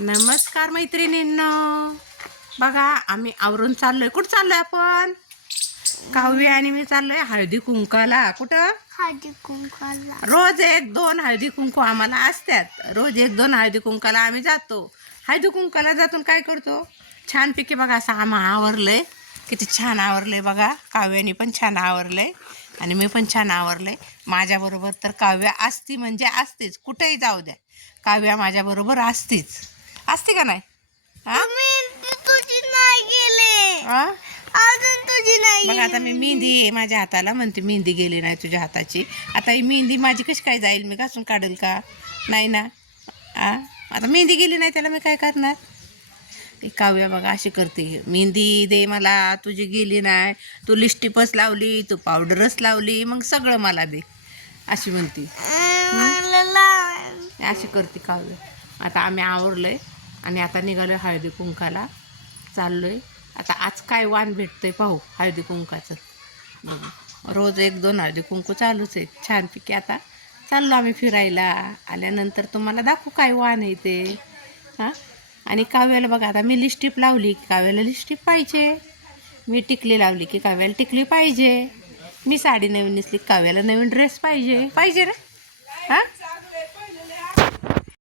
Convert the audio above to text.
नमस्कार मैत्रिणींनो. बघा आम्ही आवरून चाललोय. कुठं चाललोय आपण? काव्य आणि मी चाललोय हळदी कुंकाला कुठं? हळदी कुंकाला रोज एक दोन हळदी कुंकू आम्हाला असतात रोज एक दोन हळदी कुंकाला आम्ही जातो. हळदी कुंकाला जातून काय करतो? छानपैकी बघा असं आम्हा आवरलंय. किती छान आवरलंय बघा. काव्याने पण छान आवरलंय. आणि मी पण छान आवरलंय. माझ्याबरोबर तर काव्या असती म्हणजे असतेच. कुठेही जाऊ द्या. काव्या माझ्याबरोबर असतीच. असते का नाही? हा? मेहंदी तुझी नाही गेले. हा? अजून तुझी नाही बघा आता मी मेहंदी आहे माझ्या हाताला म्हणते मेहंदी गेली नाही तुझ्या हाताची. आता ही मेहंदी माझी कशी काय जाईल? मी घासून काढेल का? नाही ना? आ? आता मेहंदी गेली नाही त्याला मी काय करणार? ती काव्या बघा अशी करते. मेहंदी दे मला तुझी गेली नाही. तू लिस्टिपच लावली तू पावडरच लावली मग सगळं मला दे. अशी म्हणती. अशी करते काव्य. आता आम्ही आवरलोय. आणि आता निघालो आहे हळदी कुंकाला. चाललो आहे आता आज काय वाण भेटतं आहे पाहू हळदी कुंकाचं. बघू. रोज एक दोन हळदी कुंकू चालूच आहे छानपैकी आता चाललो आम्ही फिरायला. आल्यानंतर तुम्हाला दाखवू काय वाण आहे ते. हां? आणि काव्याला बघा आता मी लिस्टिप लावली की काव्याला लिस्टिप पाहिजे. मी टिकली लावली की काव्याला टिकली पाहिजे. मी साडी नवीन नेसली काव्याला नवीन ड्रेस पाहिजे. पाहिजे ना?